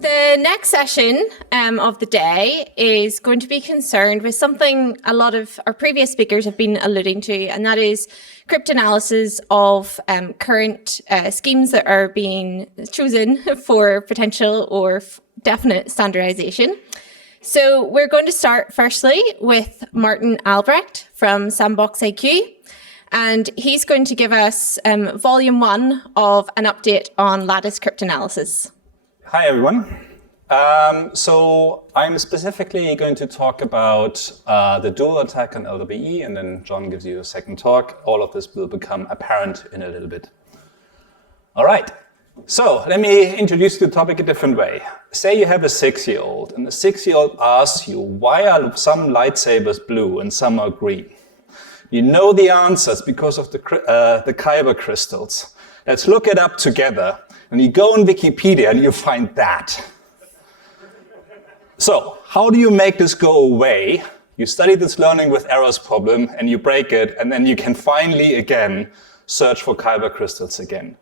The next session of the day is going to be concerned with something a lot of our previous speakers have been alluding to, and that is cryptanalysis of current schemes that are being chosen for potential or definite standardization. So we're going to start firstly with Martin Albrecht from SandboxAQ, and he's going to give us volume 1 of an update on lattice cryptanalysis. Hi, everyone. So I'm specifically going to talk about the dual attack on LWE, and then John gives you a second talk. All of this will become apparent in a little bit. All right. So let me introduce the topic a different way. Say you have a 6-year-old, and the 6-year-old asks you, why are some lightsabers blue and some are green? You know the answers because of the Kyber crystals. Let's look it up together. And you go on Wikipedia and you find that. So how do you make this go away? You study this learning with errors problem and you break it, and then you can finally again search for Kyber crystals again.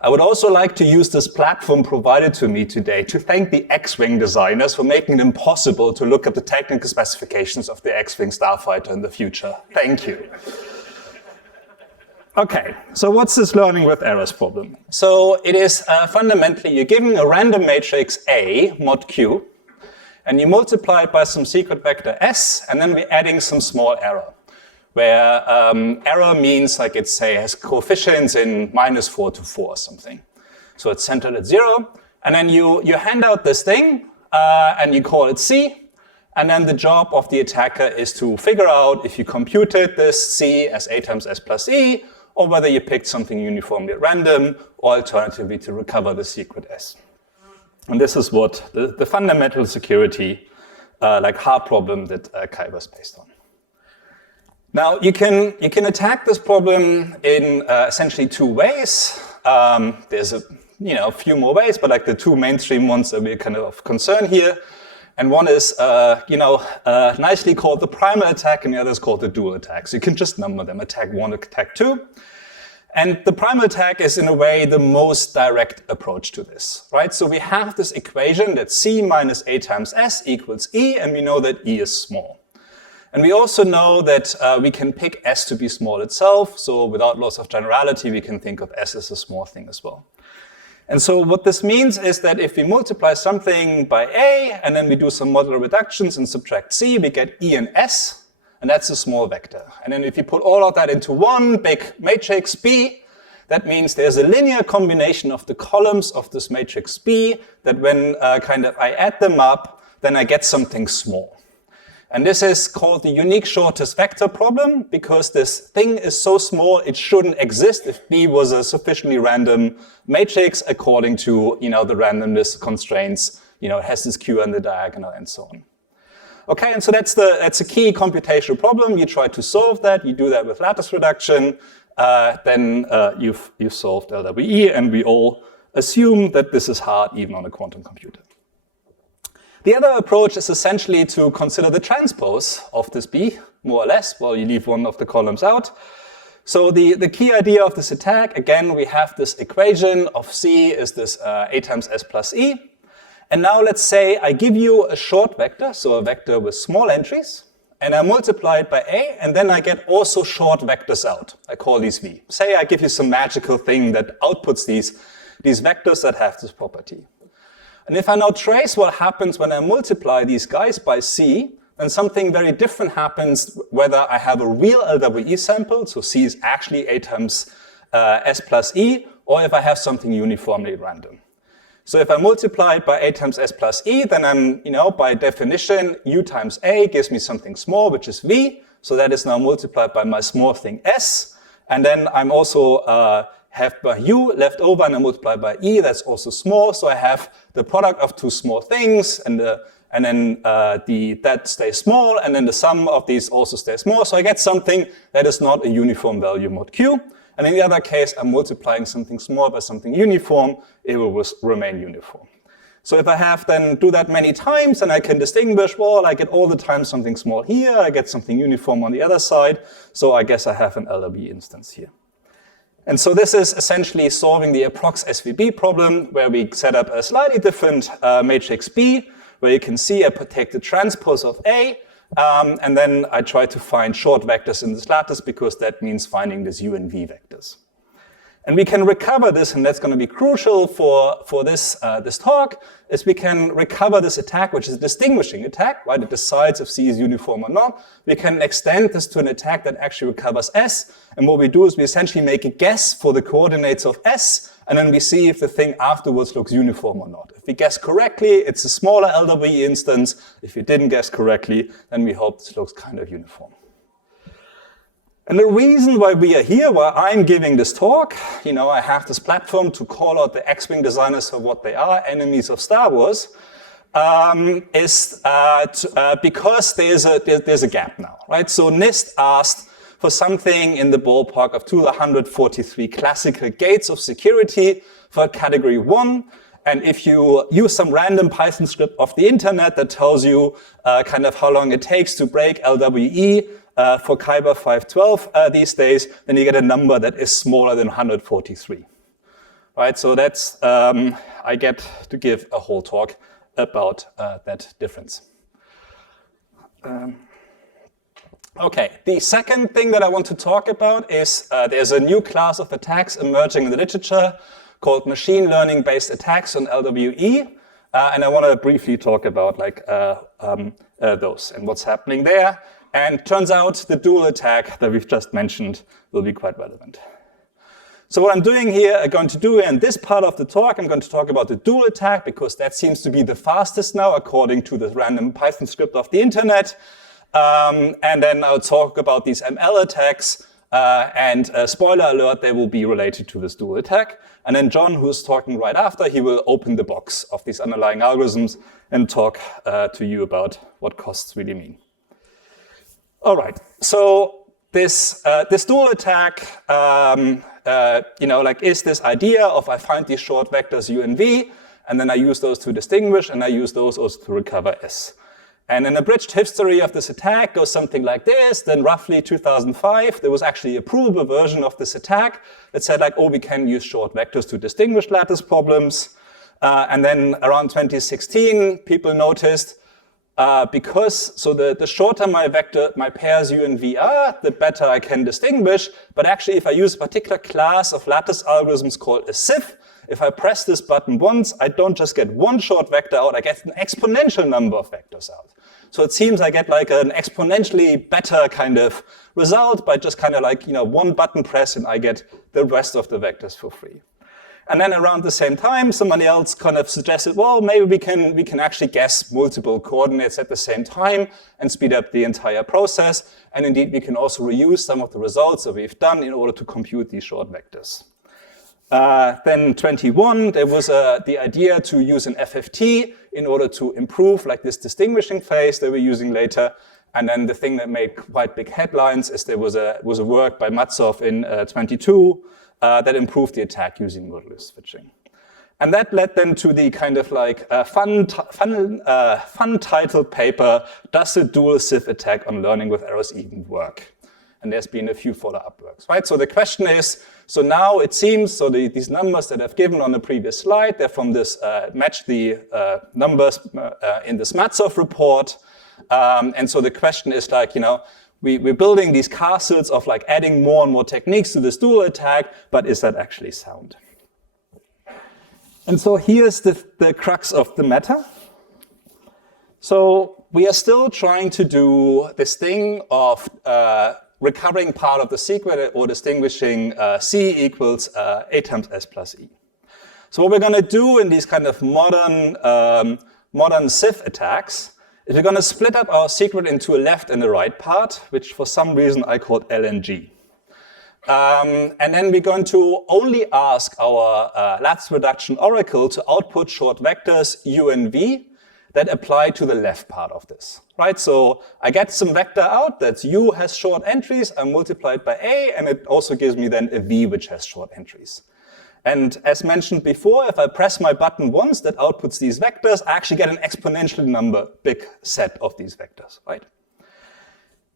I would also like to use this platform provided to me today to thank the X-Wing designers for making it impossible to look at the technical specifications of the X-Wing starfighter in the future. Thank you. Okay, so what's this learning with errors problem? So it is fundamentally, you're given a random matrix A, mod Q, and you multiply it by some secret vector S, and then we're adding some small error, where error means, like it say, has coefficients in -4 to 4 or something. So it's centered at 0, and then you hand out this thing, and you call it C, and then the job of the attacker is to figure out if you computed this C as A times S plus E, or whether you picked something uniformly at random, or alternatively to recover the secret S. And this is what the fundamental security, like hard problem that Kyber is based on. Now you can attack this problem in essentially 2 ways. There's a few more ways, but like the 2 mainstream ones that we're kind of concerned here. And one is, nicely called the primal attack, and the other is called the dual attack. So you can just number them, attack 1, attack 2. And the primal attack is, in a way, the most direct approach to this, right? So we have this equation that C minus A times S equals E, and we know that E is small. And we also know that we can pick S to be small itself. So without loss of generality, we can think of S as a small thing as well. And so what this means is that if we multiply something by A, and then we do some modular reductions and subtract C, we get E and S, and that's a small vector. And then if you put all of that into one big matrix B, that means there's a linear combination of the columns of this matrix B that when I add them up, then I get something small. And this is called the unique shortest vector problem, because this thing is so small it shouldn't exist if B was a sufficiently random matrix according to the randomness constraints. It has this Q on the diagonal and so on. Okay, and so that's a key computational problem. You try to solve that. You do that with lattice reduction. Then you've solved LWE, and we all assume that this is hard even on a quantum computer. The other approach is essentially to consider the transpose of this B, more or less, while you leave one of the columns out. So the key idea of this attack, again, we have this equation of C is this A times S plus E. And now let's say I give you a short vector, so a vector with small entries, and I multiply it by A, and then I get also short vectors out. I call these V. Say I give you some magical thing that outputs these vectors that have this property. And if I now trace what happens when I multiply these guys by C, then something very different happens whether I have a real LWE sample, so C is actually A times S plus E, or if I have something uniformly random. So if I multiply it by A times S plus E, then I'm, by definition, U times A gives me something small, which is V. So that is now multiplied by my small thing S. And then I'm also have by U left over, and I multiply by E, that's also small. So I have the product of 2 small things, and then that stays small, and then the sum of these also stays small. So I get something that is not a uniform value mod Q. And in the other case, I'm multiplying something small by something uniform, it will remain uniform. So if I have then do that many times, and I can distinguish, well, I get all the time something small here, I get something uniform on the other side, so I guess I have an LWE instance here. And so this is essentially solving the approx SVB problem, where we set up a slightly different matrix B, where you can see I take the transpose of A, and then I try to find short vectors in this lattice, because that means finding these U and V vectors. And we can recover this, and that's going to be crucial for this talk, is we can recover this attack, which is a distinguishing attack, right? It decides if C is uniform or not. We can extend this to an attack that actually recovers S. And what we do is we essentially make a guess for the coordinates of S, and then we see if the thing afterwards looks uniform or not. If we guess correctly, it's a smaller LWE instance. If we didn't guess correctly, then we hope this looks kind of uniform. And the reason why we are here, why I'm giving this talk, I have this platform to call out the X-Wing designers for what they are, enemies of Star Wars, is because there's a gap now, right? So NIST asked for something in the ballpark of 243 classical gates of security for category 1. And if you use some random Python script off the internet that tells you kind of how long it takes to break LWE, for Kyber 512 these days, then you get a number that is smaller than 143. Right, so that's, I get to give a whole talk about that difference. Okay, the second thing that I want to talk about is there's a new class of attacks emerging in the literature called machine learning-based attacks on LWE. And I want to briefly talk about those and what's happening there. And turns out the dual attack that we've just mentioned will be quite relevant. So what I'm doing here, I'm going to do in this part of the talk, I'm going to talk about the dual attack, because that seems to be the fastest now, according to the random Python script of the internet. And then I'll talk about these ML attacks. And spoiler alert, they will be related to this dual attack. And then John, who's talking right after, he will open the box of these underlying algorithms and talk to you about what costs really mean. All right, so this dual attack, is this idea of I find these short vectors U and V, and then I use those to distinguish, and I use those also to recover S. And an abridged history of this attack goes something like this. Then roughly 2005, there was actually a provable version of this attack that said we can use short vectors to distinguish lattice problems. And then around 2016, people noticed the shorter my pairs U and V are, the better I can distinguish. But actually, if I use a particular class of lattice algorithms called a sieve, if I press this button once, I don't just get one short vector out, I get an exponential number of vectors out. So it seems I get an exponentially better kind of result by just one button press, and I get the rest of the vectors for free. And then around the same time, somebody else kind of suggested, well, maybe we can actually guess multiple coordinates at the same time and speed up the entire process. And indeed, we can also reuse some of the results that we've done in order to compute these short vectors. Then 21, there was the idea to use an FFT in order to improve this distinguishing phase that we're using later. And then the thing that made quite big headlines is there was a work by Matsov in 22 that improved the attack using modulus switching. And that led then to the kind of fun titled paper, Does the Dual Sieve Attack on Learning with Errors Even Work? And there's been a few follow-up works, right? So the question is, so now it seems, these numbers that I've given on the previous slide, they're from this, match the numbers in this Matsov report. And so the question is we're building these castles of adding more and more techniques to this dual attack, but is that actually sound? And so here's the crux of the matter. So we are still trying to do this thing of recovering part of the secret or distinguishing C equals A times S plus E. So what we're going to do in these kind of modern sieve attacks is we're going to split up our secret into a left and a right part, which for some reason I called L and G. And then we're going to only ask our lattice reduction oracle to output short vectors U and V that apply to the left part of this, right? So I get some vector out that's U has short entries, I multiply it by A, and it also gives me then a V which has short entries. And as mentioned before, if I press my button once that outputs these vectors, I actually get an exponential big set of these vectors, right?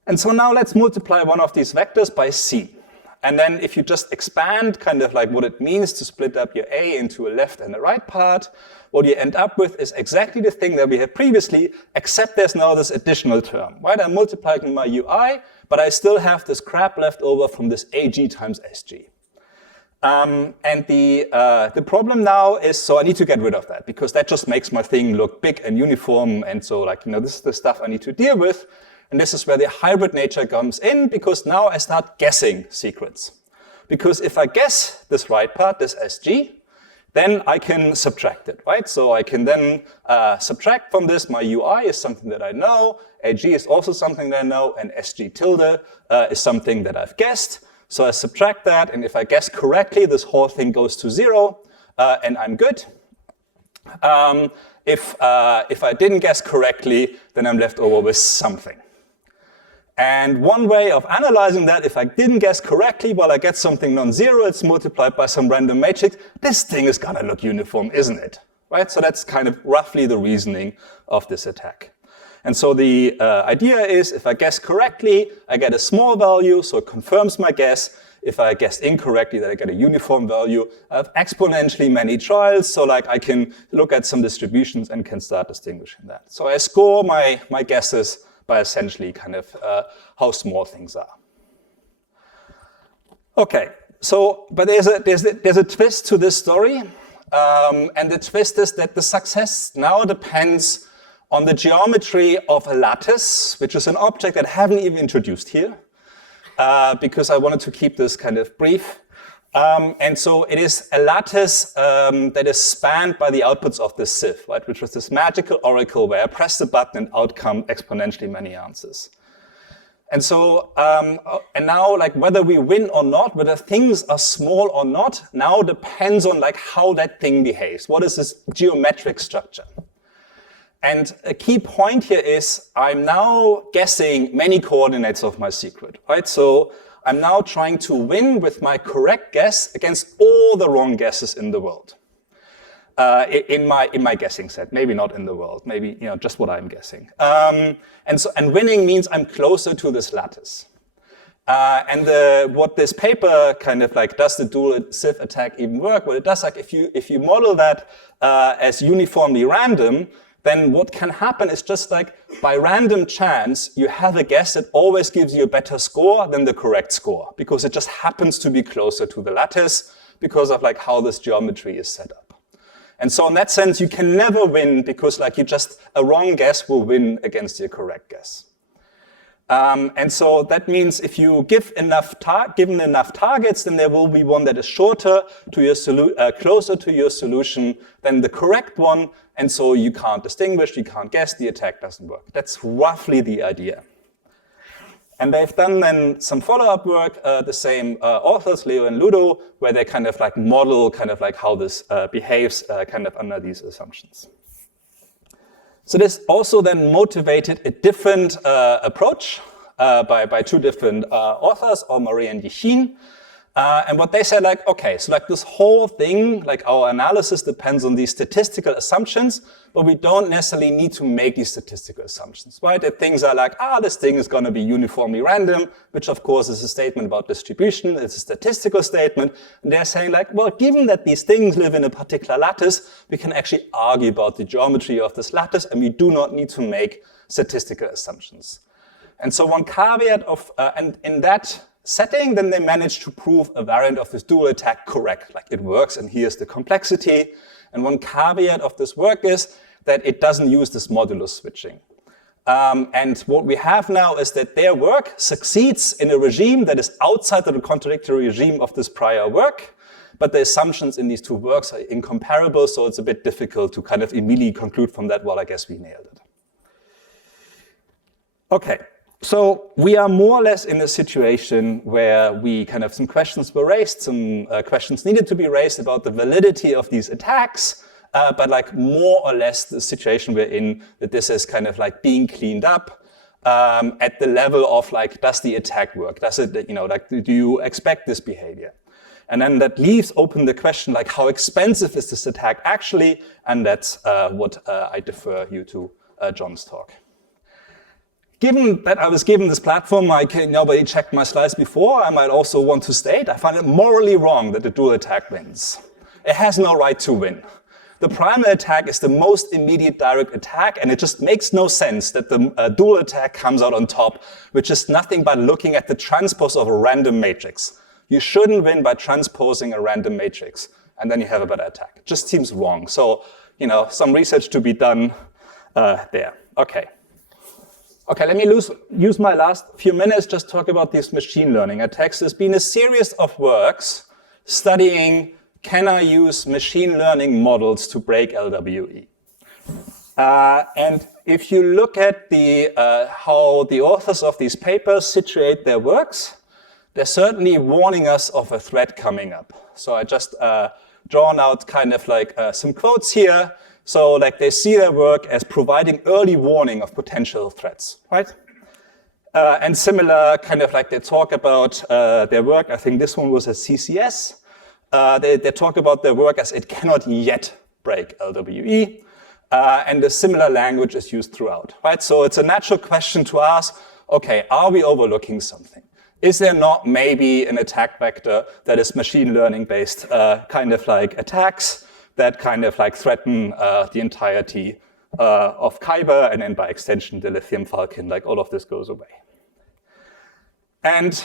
And so now let's multiply one of these vectors by C. And then if you just expand kind of like what it means to split up your A into a left and a right part, what you end up with is exactly the thing that we had previously, except there's now this additional term, right? I'm multiplying my UI, but I still have this crap left over from this AG times SG. And the problem now is, so I need to get rid of that because that just makes my thing look big and uniform. And so like, this is the stuff I need to deal with. And this is where the hybrid nature comes in because now I start guessing secrets. Because if I guess this right part, this SG, then I can subtract it, right? So I can then subtract from this. My UI is something that I know. AG is also something that I know. And SG tilde is something that I've guessed. So I subtract that. And if I guess correctly, this whole thing goes to 0. And I'm good. If I didn't guess correctly, then I'm left over with something. And one way of analyzing that, if I didn't guess correctly, well, I get something non-zero, it's multiplied by some random matrix, this thing is gonna look uniform, isn't it? Right? So that's kind of roughly the reasoning of this attack. And so the idea is, if I guess correctly, I get a small value, so it confirms my guess. If I guessed incorrectly, then I get a uniform value. I have exponentially many trials, so like I can look at some distributions and can start distinguishing that. So I score my guesses by essentially kind of how small things are. Okay, so but there's a twist to this story, and the twist is that the success now depends on the geometry of a lattice, which is an object that I haven't even introduced here, because I wanted to keep this kind of brief. And so it is a lattice that is spanned by the outputs of this sieve, right? Which was this magical oracle where I press the button and out come exponentially many answers. And so, and now like whether we win or not, whether things are small or not, now depends on like how that thing behaves. What is this geometric structure? And a key point here is I'm now guessing many coordinates of my secret, right? So I'm now trying to win with my correct guess against all the wrong guesses in the world. In my guessing set, maybe not in the world, maybe just what I'm guessing. And winning means I'm closer to this lattice. What this paper kind of like, does the dual sieve attack even work? Well, it does. Like if you model that as uniformly random, then what can happen is just like by random chance, you have a guess that always gives you a better score than the correct score because it just happens to be closer to the lattice because of like how this geometry is set up. And so in that sense, you can never win because like a wrong guess will win against your correct guess. And so that means if you give given enough targets, then there will be one that is shorter to your closer to your solution than the correct one. And so you can't distinguish, you can't guess, the attack doesn't work. That's roughly the idea. And they've done then some follow-up work, the same authors, Leo and Ludo, where they kind of like model kind of like how this behaves kind of under these assumptions. So this also then motivated a different approach by two different authors, Marie and Yichin. And what they said, like, okay, so like this whole thing, like our analysis depends on these statistical assumptions, but we don't necessarily need to make these statistical assumptions, right? That things are like, this thing is going to be uniformly random, which of course is a statement about distribution. It's a statistical statement. And they're saying like, well, given that these things live in a particular lattice, we can actually argue about the geometry of this lattice, and we do not need to make statistical assumptions. And so one caveat of, and in that setting, then they managed to prove a variant of this dual attack correct, like it works, and here's the complexity. And one caveat of this work is that it doesn't use this modulus switching. And what we have now is that their work succeeds in a regime that is outside of the contradictory regime of this prior work, but the assumptions in these two works are incomparable, so it's a bit difficult to kind of immediately conclude from that, well, I guess we nailed it. Okay. So we are more or less in a situation where we kind of some questions were raised, some questions needed to be raised about the validity of these attacks, but like more or less the situation we're in, that this is kind of like being cleaned up at the level of like, does the attack work? Does it, like, do you expect this behavior? And then that leaves open the question, like, how expensive is this attack actually? And that's what I defer you to John's talk. given that I was given this platform, nobody checked my slides before, I might also want to state, I find it morally wrong that the dual attack wins. It has no right to win. The primary attack is the most immediate direct attack, and it just makes no sense that the dual attack comes out on top, which is nothing but looking at the transpose of a random matrix. You shouldn't win by transposing a random matrix, and then you have a better attack. It just seems wrong. So, some research to be done there. Okay, let me use my last few minutes just talk about these machine learning attacks. There's been a series of works studying, can I use machine learning models to break LWE? And if you look at how the authors of these papers situate their works, they're certainly warning us of a threat coming up. So I just drawn out kind of like some quotes here. So like they see their work as providing early warning of potential threats, right? And similar kind of like they talk about their work, I think this one was at CCS. They talk about their work as it cannot yet break LWE. And a similar language is used throughout, right? So it's a natural question to ask, okay, are we overlooking something? Is there not maybe an attack vector that is machine learning based kind of like attacks that kind of like threaten the entirety of Kyber, and then by extension the Lithium Falcon, like all of this goes away. And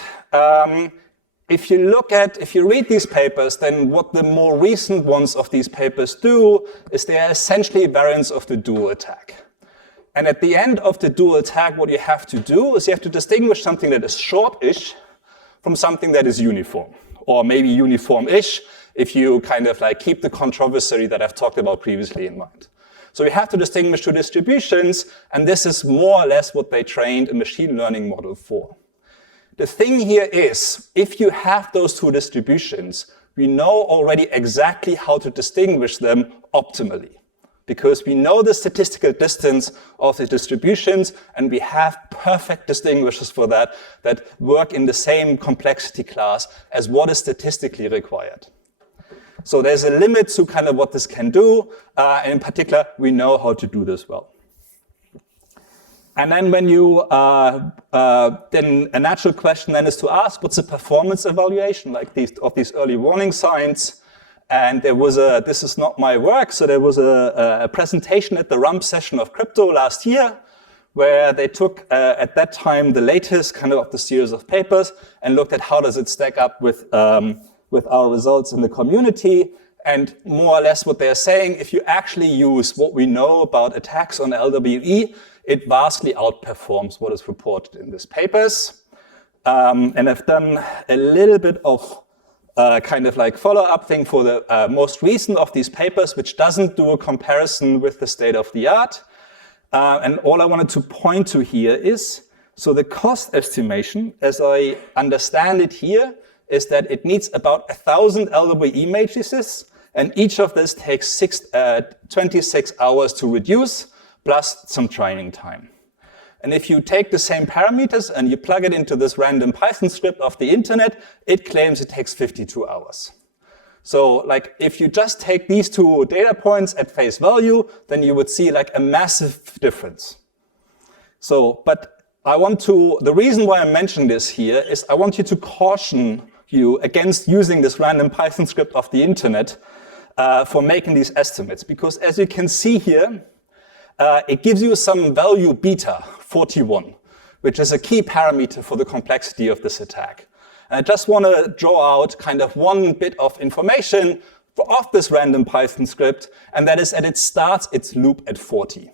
if you read these papers, then what the more recent ones of these papers do is they are essentially variants of the dual attack. And at the end of the dual attack, what you have to do is you have to distinguish something that is short-ish from something that is uniform, or maybe uniform-ish, if you kind of like keep the controversy that I've talked about previously in mind. So we have to distinguish two distributions, and this is more or less what they trained a machine learning model for. The thing here is, if you have those two distributions, we know already exactly how to distinguish them optimally, because we know the statistical distance of the distributions, and we have perfect distinguishers for that work in the same complexity class as what is statistically required. So there's a limit to kind of what this can do, and in particular, we know how to do this well. And then when you, then a natural question then is to ask, what's the performance evaluation like of these early warning signs? And there was this is not my work, so there was a presentation at the RUMP session of crypto last year, where they took, at that time, the latest kind of the series of papers and looked at how does it stack up with our results in the community. And more or less what they're saying, if you actually use what we know about attacks on LWE, it vastly outperforms what is reported in these papers. And I've done a little bit of kind of like follow-up thing for the most recent of these papers, which doesn't do a comparison with the state of the art. And all I wanted to point to here is, so the cost estimation, as I understand it here, is that it needs about 1,000 LWE matrices, and each of this takes 26 hours to reduce, plus some training time. And if you take the same parameters and you plug it into this random Python script of the internet, it claims it takes 52 hours. So like if you just take these two data points at face value, then you would see like a massive difference. So, but the reason why I mention this here is I want you to caution you against using this random Python script of the internet for making these estimates. Because as you can see here, it gives you some value beta 41, which is a key parameter for the complexity of this attack. And I just want to draw out kind of one bit of information of this random Python script, and that is that it starts its loop at 40.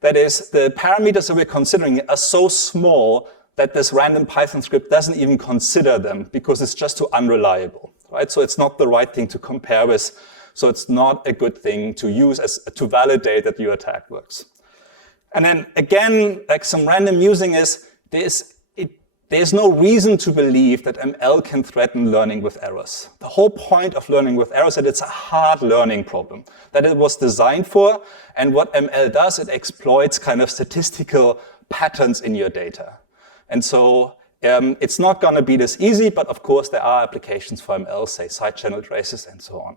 That is, the parameters that we're considering are so small that this random Python script doesn't even consider them because it's just too unreliable, right? So it's not the right thing to compare with. So it's not a good thing to use to validate that your attack works. And then again, like some random using is, there's no reason to believe that ML can threaten learning with errors. The whole point of learning with errors is that it's a hard learning problem that it was designed for. And what ML does, it exploits kind of statistical patterns in your data. And so it's not going to be this easy, but of course there are applications for ML, say side channel traces and so on.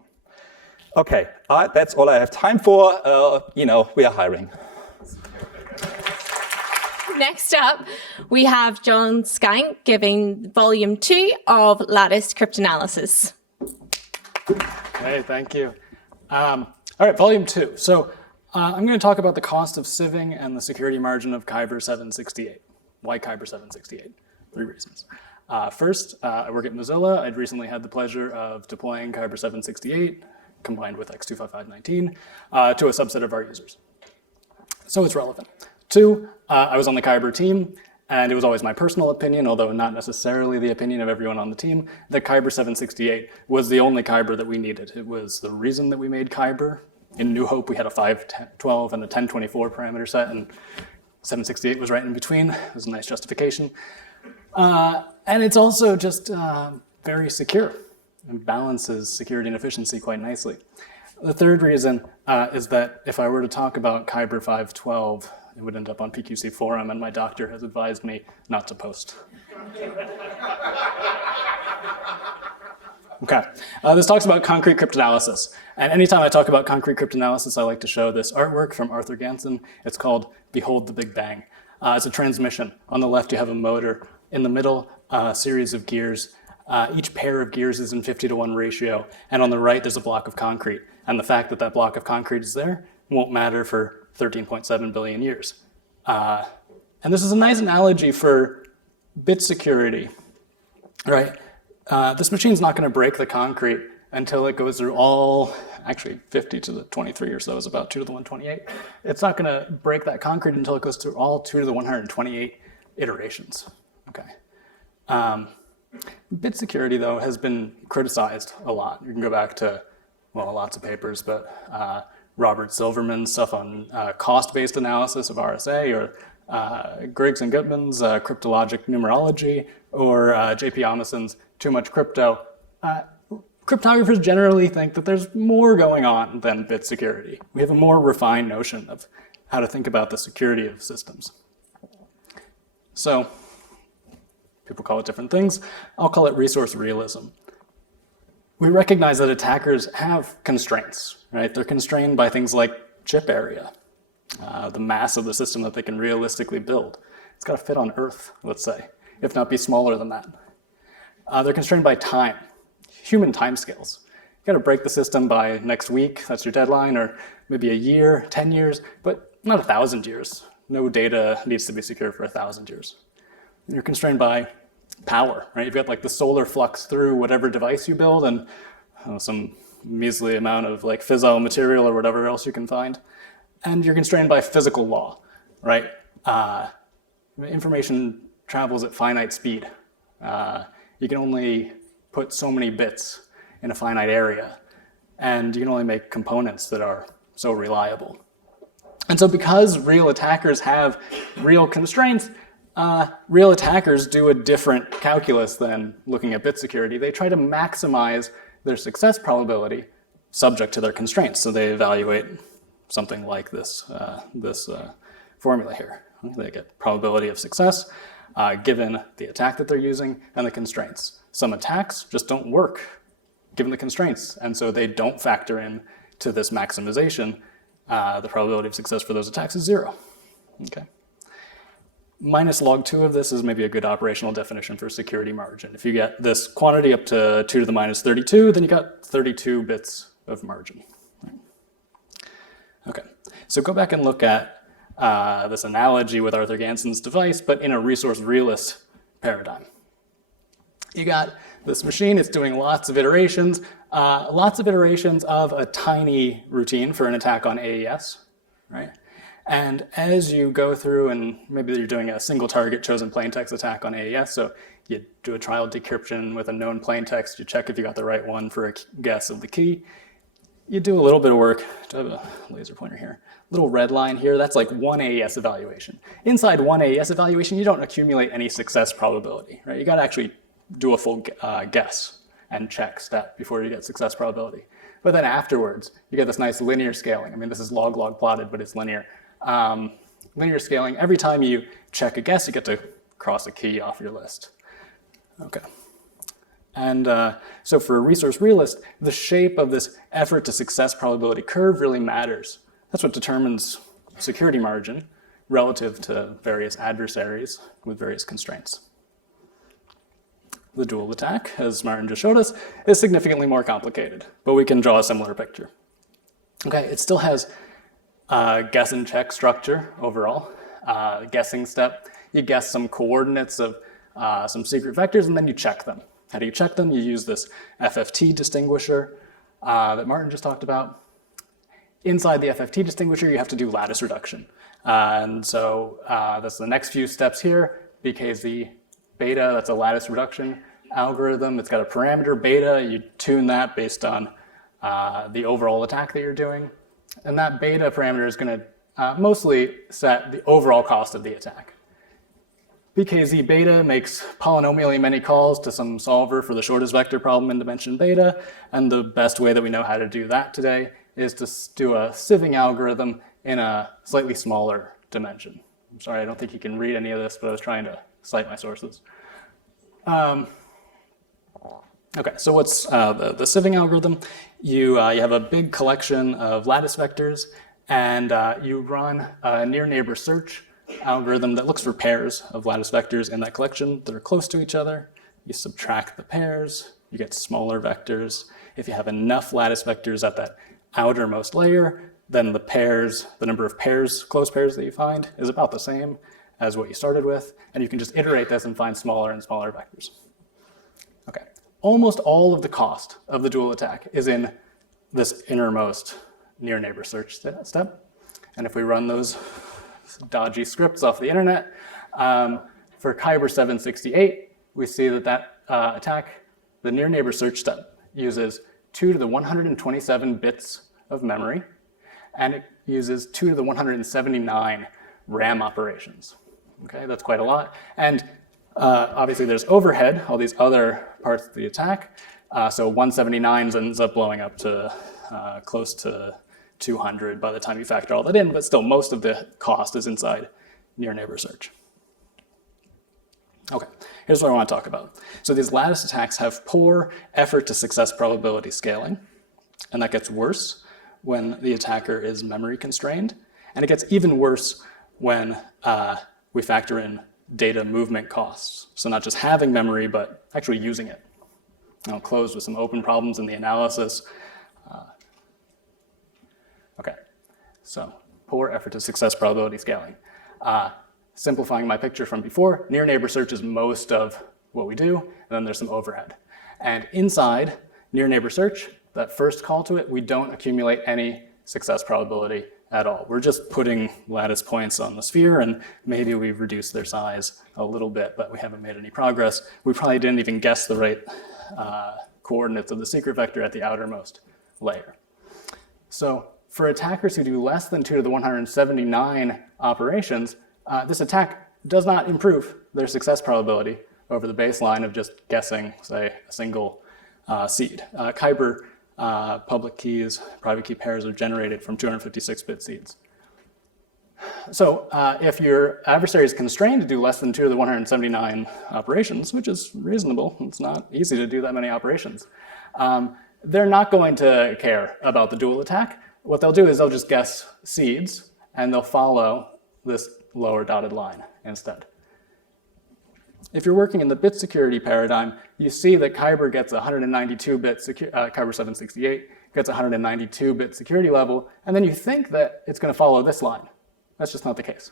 Okay, that's all I have time for. We are hiring. Next up, we have John Schanck giving volume 2 of Lattice Cryptanalysis. Hey, thank you. All right, volume 2. So I'm going to talk about the cost of sieving and the security margin of Kyber 768. Why Kyber 768? 3 reasons. First, I work at Mozilla. I'd recently had the pleasure of deploying Kyber 768 combined with X25519 to a subset of our users. So it's relevant. 2, I was on the Kyber team, and it was always my personal opinion, although not necessarily the opinion of everyone on the team, that Kyber 768 was the only Kyber that we needed. It was the reason that we made Kyber. In New Hope, we had a 512 and a 1024 parameter set, and 768 was right in between. It was a nice justification. And it's also just very secure and balances security and efficiency quite nicely. The third reason is that if I were to talk about Kyber 512, it would end up on PQC forum, and my doctor has advised me not to post. Okay, this talks about concrete cryptanalysis. And anytime I talk about concrete cryptanalysis, I like to show this artwork from Arthur Ganson. It's called Behold the Big Bang. It's a transmission. On the left, you have a motor. In the middle, a series of gears. Each pair of gears is in 50-to-1 ratio. And on the right, there's a block of concrete. And the fact that that block of concrete is there won't matter for 13.7 billion years. And this is a nice analogy for bit security, right? This machine's not going to break the concrete until it goes through all, actually 50 to the 23 or so is about 2 to the 128. It's not going to break that concrete until it goes through all 2 to the 128 iterations, okay? Bit security, though, has been criticized a lot. You can go back to, well, lots of papers, but Robert Silverman's stuff on cost-based analysis of RSA, or Griggs and Gutman's cryptologic numerology, or J.P. Amundsen's Too Much Crypto. Cryptographers generally think that there's more going on than bit security. We have a more refined notion of how to think about the security of systems. So, people call it different things. I'll call it resource realism. We recognize that attackers have constraints, right? They're constrained by things like chip area, the mass of the system that they can realistically build. It's got to fit on Earth, let's say, if not be smaller than that. They're constrained by time, human timescales. You got to break the system by next week, that's your deadline, or maybe a year, 10 years, but not 1,000 years. No data needs to be secure for 1,000 years. And you're constrained by power, right? You've got like the solar flux through whatever device you build and some measly amount of like fissile material or whatever else you can find. And you're constrained by physical law, right? Information travels at finite speed. You can only put so many bits in a finite area, and you can only make components that are so reliable. And so because real attackers have real constraints, real attackers do a different calculus than looking at bit security. They try to maximize their success probability subject to their constraints. So they evaluate something like this, formula here. They get probability of success given the attack that they're using and the constraints. Some attacks just don't work given the constraints, and so they don't factor in to this maximization. The probability of success for those attacks is 0. Okay. Minus log 2 of this is maybe a good operational definition for security margin. If you get this quantity up to 2 to the minus 32, then you got 32 bits of margin. Okay, so go back and look at this analogy with Arthur Ganson's device, but in a resource realist paradigm. You got this machine, it's doing lots of iterations of a tiny routine for an attack on AES, right? And as you go through, and maybe you're doing a single target chosen plaintext attack on AES, so you do a trial decryption with a known plaintext, you check if you got the right one for a guess of the key. You do a little bit of work. I have a laser pointer here. Little red line here, that's like one AES evaluation. Inside one AES evaluation, you don't accumulate any success probability, right? You gotta actually do a full guess and check step before you get success probability. But then afterwards, you get this nice linear scaling. I mean, this is log plotted, but it's linear. Linear scaling, every time you check a guess, you get to cross a key off your list. Okay. And so for a resource realist, the shape of this effort to success probability curve really matters. That's what determines security margin. relative to various adversaries with various constraints. The dual attack, as Martin just showed us, is significantly more complicated, but we can draw a similar picture. Okay, it still has a guess and check structure overall. Guessing step, you guess some coordinates of some secret vectors and then you check them. How do you check them? You use this FFT distinguisher that Martin just talked about. Inside the FFT distinguisher, you have to do lattice reduction. And so that's the next few steps here. BKZ beta, that's a lattice reduction algorithm. It's got a parameter beta. You tune that based on the overall attack that you're doing. And that beta parameter is going to mostly set the overall cost of the attack. BKZ beta makes polynomially many calls to some solver for the shortest vector problem in dimension beta. And the best way that we know how to do that today is to do a sieving algorithm in a slightly smaller dimension. I'm sorry, I don't think you can read any of this, but I was trying to cite my sources. Okay, so what's the sieving algorithm? You have a big collection of lattice vectors, and you run a near neighbor search algorithm that looks for pairs of lattice vectors in that collection that are close to each other. You subtract the pairs, you get smaller vectors. If you have enough lattice vectors at that outermost layer, then the pairs, the number of pairs, close pairs that you find is about the same as what you started with, and you can just iterate this and find smaller and smaller vectors. Okay, almost all of the cost of the dual attack is in this innermost near neighbor search step. And if we run those dodgy scripts off the internet, for Kyber 768, we see that attack, the near neighbor search step, uses 2 to the 127 bits of memory, and it uses 2 to the 179 RAM operations. Okay, that's quite a lot. And obviously there's overhead, all these other parts of the attack. So 179 ends up blowing up to close to 200 by the time you factor all that in, but still most of the cost is inside near neighbor search. Okay, here's what I want to talk about. So these lattice attacks have poor effort to success probability scaling, and that gets worse when the attacker is memory constrained, and it gets even worse when we factor in data movement costs. So not just having memory, but actually using it. I'll close with some open problems in the analysis. Okay, so poor effort to success probability scaling. Simplifying my picture from before, near neighbor search is most of what we do, and then there's some overhead. And inside near neighbor search, that first call to it, we don't accumulate any success probability at all. We're just putting lattice points on the sphere, and maybe we've reduced their size a little bit, but we haven't made any progress. We probably didn't even guess the right coordinates of the secret vector at the outermost layer. So for attackers who do less than 2 to the 179 operations, this attack does not improve their success probability over the baseline of just guessing, say, a single seed. Kyber public keys, private key pairs are generated from 256-bit seeds. So if your adversary is constrained to do less than 2 to the 179 operations, which is reasonable, it's not easy to do that many operations, they're not going to care about the dual attack. What they'll do is they'll just guess seeds, and they'll follow this lower dotted line instead. If you're working in the bit security paradigm, you see that Kyber gets 192-bit, Kyber 768 gets 192-bit security level, and then you think that it's going to follow this line. That's just not the case.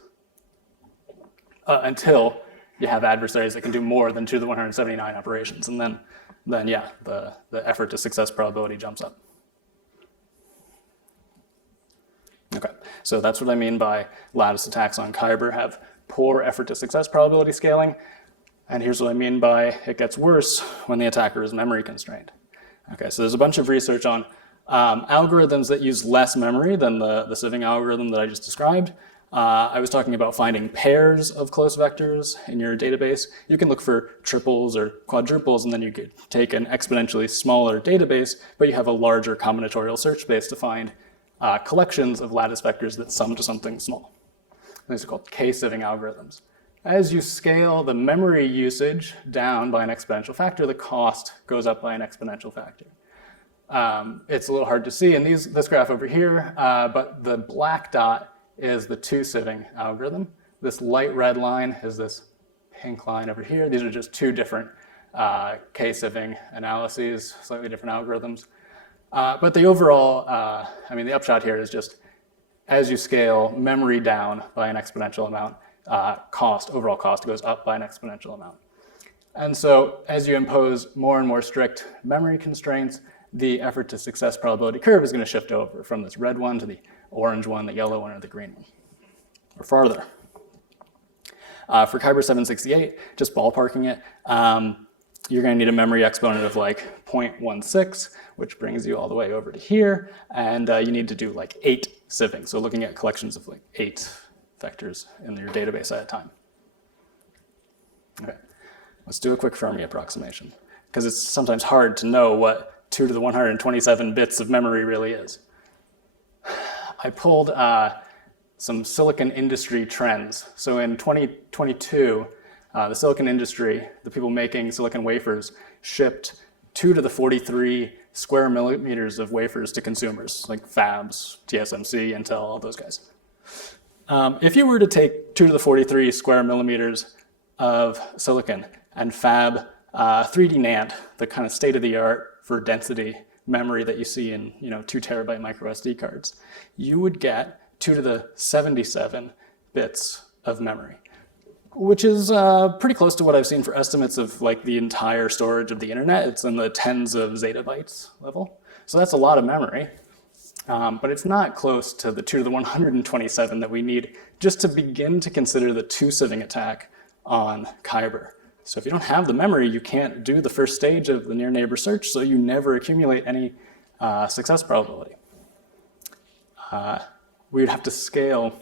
Until you have adversaries that can do more than 2 to the 179 operations, and then yeah, the effort to success probability jumps up. Okay, so that's what I mean by lattice attacks on Kyber have poor effort to success probability scaling. And here's what I mean by it gets worse when the attacker is memory constrained. Okay, so there's a bunch of research on algorithms that use less memory than the sieving algorithm that I just described. I was talking about finding pairs of close vectors in your database. You can look for triples or quadruples, and then you could take an exponentially smaller database, but you have a larger combinatorial search space to find collections of lattice vectors that sum to something small. These are called K-sieving algorithms. As you scale the memory usage down by an exponential factor, the cost goes up by an exponential factor. It's a little hard to see in this graph over here, but the black dot is the two-sieving algorithm. This light red line is this pink line over here. These are just two different k-sieving analyses, slightly different algorithms. But the overall, the upshot here is just as you scale memory down by an exponential amount, overall cost goes up by an exponential amount. And so as you impose more and more strict memory constraints, the effort to success probability curve is going to shift over from this red one to the orange one, the yellow one, or the green one, or farther. For Kyber 768, just ballparking it, you're going to need a memory exponent of like 0.16, which brings you all the way over to here, and you need to do like 8 sievings, so looking at collections of like 8 vectors in your database at a time. Okay, let's do a quick Fermi approximation, because it's sometimes hard to know what 2 to the 127 bits of memory really is. I pulled some silicon industry trends. So in 2022, the silicon industry, the people making silicon wafers, shipped 2 to the 43 square millimeters of wafers to consumers, like fabs, TSMC, Intel, all those guys. If you were to take 2 to the 43 square millimeters of silicon and fab 3D NAND, the kind of state-of-the-art for density memory that you see in 2 terabyte micro SD cards, you would get 2 to the 77 bits of memory, which is pretty close to what I've seen for estimates of like the entire storage of the internet. It's in the tens of zettabytes level. So that's a lot of memory, but it's not close to the 2 to the 127 that we need just to begin to consider the two-sieving attack on Kyber. So if you don't have the memory, you can't do the first stage of the near neighbor search, so you never accumulate any success probability. We would have to scale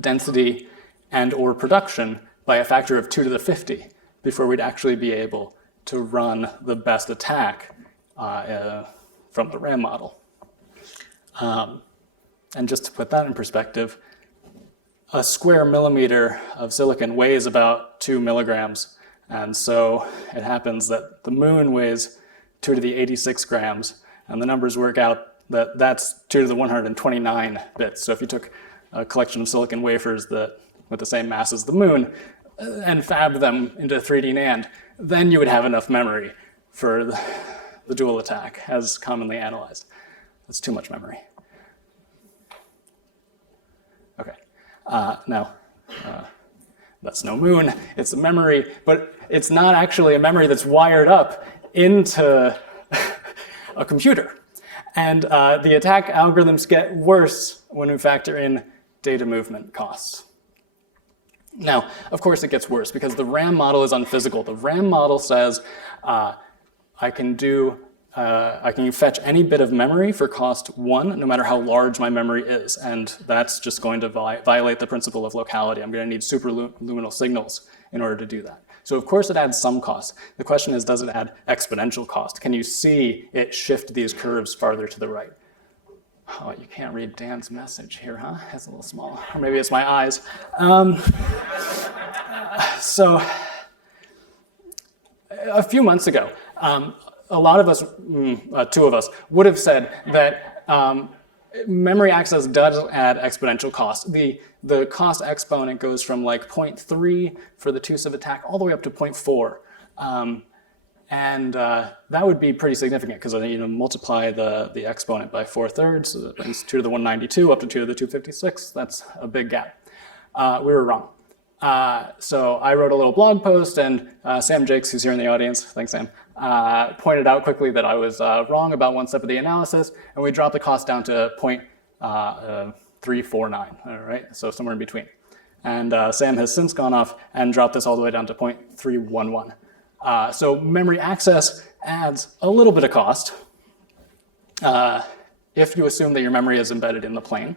density and or production by a factor of 2 to the 50 before we'd actually be able to run the best attack from the RAM model. And just to put that in perspective, a square millimeter of silicon weighs about 2 milligrams. And so it happens that the moon weighs 2 to the 86 grams. And the numbers work out that that's 2 to the 129 bits. So if you took a collection of silicon wafers with the same mass as the moon and fabbed them into 3D NAND, then you would have enough memory for the dual attack as commonly analyzed. That's too much memory. Okay. Now, that's no moon, it's a memory, but it's not actually a memory that's wired up into a computer. And the attack algorithms get worse when we factor in data movement costs. Now, of course it gets worse because the RAM model is unphysical. The RAM model says I can fetch any bit of memory for cost 1, no matter how large my memory is. And that's just going to violate the principle of locality. I'm going to need superluminal signals in order to do that. So of course it adds some cost. The question is, does it add exponential cost? Can you see it shift these curves farther to the right? Oh, you can't read Dan's message here, huh? It's a little small. Or maybe it's my eyes. So a few months ago, a lot of us, 2 of us, would have said that memory access does add exponential cost. The cost exponent goes from like 0.3 for the two-sieve attack all the way up to 0.4. And that would be pretty significant because multiply the exponent by 4/3, so that brings 2 to the 192 up to 2 to the 256. That's a big gap. We were wrong. So I wrote a little blog post, and Sam Jakes, who's here in the audience, thanks Sam, pointed out quickly that I was wrong about one step of the analysis, and we dropped the cost down to 0.349, all right? So somewhere in between. And Sam has since gone off and dropped this all the way down to 0.311. So memory access adds a little bit of cost if you assume that your memory is embedded in the plane,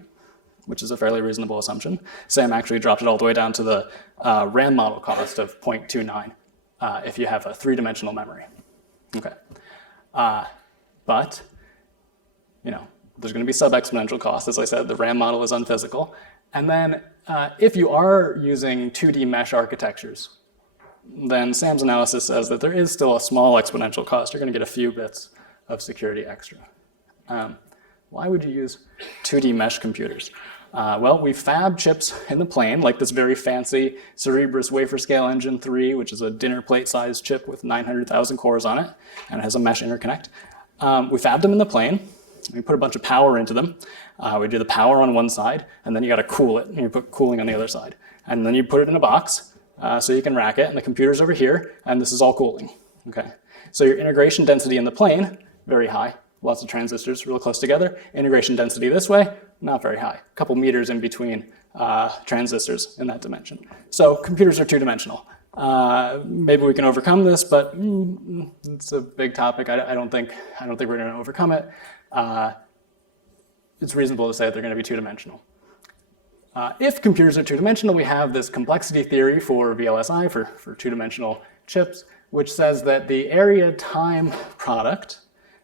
which is a fairly reasonable assumption. Sam actually dropped it all the way down to the RAM model cost of 0.29 if you have a 3-dimensional memory. Okay. But, there's going to be sub-exponential cost. As I said, the RAM model is unphysical. And then if you are using 2D mesh architectures, then Sam's analysis says that there is still a small exponential cost. You're going to get a few bits of security extra. Why would you use 2D mesh computers? Well, we fab chips in the plane, like this very fancy Cerebrus wafer scale engine 3, which is a dinner plate sized chip with 900,000 cores on it, and it has a mesh interconnect. We fab them in the plane. We put a bunch of power into them. We do the power on one side, and then you got to cool it, and you put cooling on the other side. And then you put it in a box, so you can rack it, and the computer's over here, and this is all cooling. Okay. So your integration density in the plane, very high. Lots of transistors real close together. Integration density this way, not very high. A couple meters in between transistors in that dimension. So computers are two-dimensional. Maybe we can overcome this, but it's a big topic. I don't think we're going to overcome it. It's reasonable to say that they're going to be two-dimensional. If computers are two-dimensional, we have this complexity theory for VLSI, for two-dimensional chips, which says that the area-time product,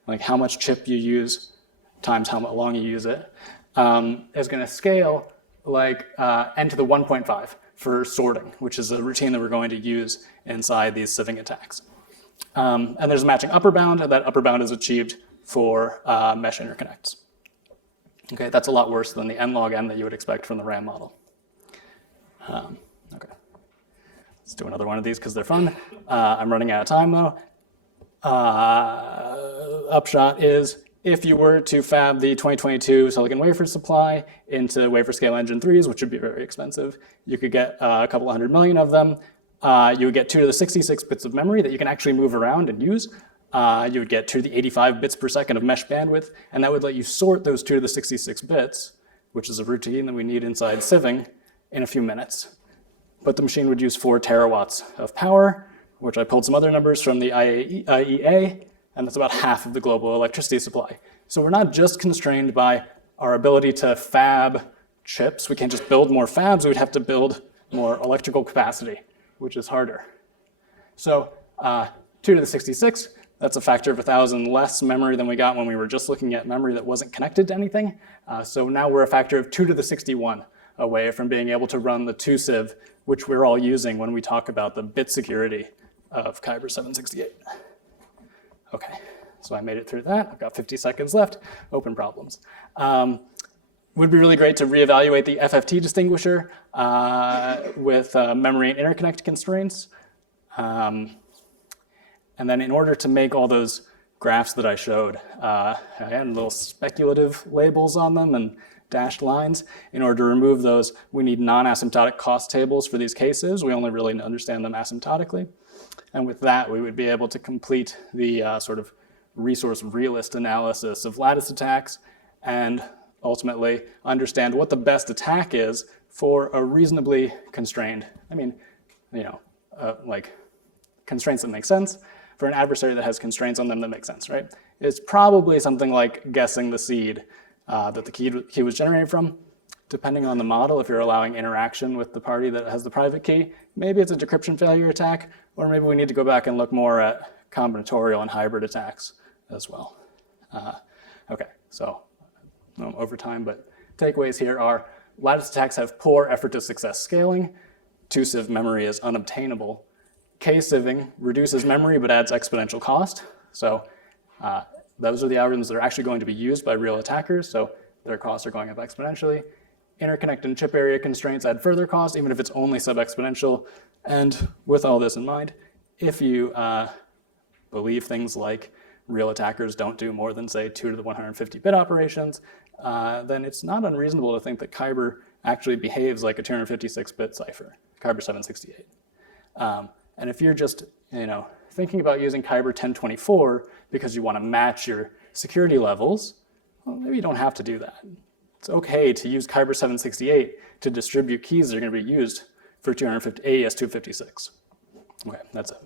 like how much chip you use times how long you use it, is going to scale like n to the 1.5 for sorting, which is a routine that we're going to use inside these sieving attacks. And there's a matching upper bound, and that upper bound is achieved for mesh interconnects. Okay, that's a lot worse than the n log n that you would expect from the RAM model. Okay, let's do another one of these because they're fun. I'm running out of time though. Upshot is, if you were to fab the 2022 silicon wafer supply into wafer scale engine 3s, which would be very expensive, you could get a couple 100 million of them. You would get 2 to the 66 bits of memory that you can actually move around and use. You would get 2 to the 85 bits per second of mesh bandwidth, and that would let you sort those 2 to the 66 bits, which is a routine that we need inside sieving, in a few minutes. But the machine would use 4 terawatts of power, which I pulled some other numbers from the IEA, and that's about half of the global electricity supply. So we're not just constrained by our ability to fab chips. We can't just build more fabs, we'd have to build more electrical capacity, which is harder. So 2 to the 66, that's a factor of 1,000 less memory than we got when we were just looking at memory that wasn't connected to anything. So now we're a factor of 2 to the 61 away from being able to run the 2-sieve, which we're all using when we talk about the bit security of Kyber 768. Okay, so I made it through that. I've got 50 seconds left. Open problems. Would be really great to reevaluate the FFT distinguisher with memory and interconnect constraints. And then in order to make all those graphs that I showed, I had little speculative labels on them and dashed lines. In order to remove those, we need non-asymptotic cost tables for these cases. We only really understand them asymptotically. And with that, we would be able to complete the sort of resource realist analysis of lattice attacks and ultimately understand what the best attack is for a reasonably constrained, like constraints that make sense, for an adversary that has constraints on them that make sense, right? It's probably something like guessing the seed that the key was generated from. Depending on the model, if you're allowing interaction with the party that has the private key, maybe it's a decryption failure attack, or maybe we need to go back and look more at combinatorial and hybrid attacks as well. Okay, so over time, but takeaways here are lattice attacks have poor effort to success scaling. 2-sieve memory is unobtainable. K-sieving reduces memory but adds exponential cost. So those are the algorithms that are actually going to be used by real attackers, so their costs are going up exponentially. Interconnect and chip area constraints add further cost, even if it's only sub-exponential. And with all this in mind, if you believe things like real attackers don't do more than, say, 2 to the 150-bit operations, then it's not unreasonable to think that Kyber actually behaves like a 256-bit cipher, Kyber 768. And if you're just, thinking about using Kyber 1024 because you want to match your security levels, well, maybe you don't have to do that. It's okay to use Kyber 768 to distribute keys that are going to be used for AES 256. Okay, that's it.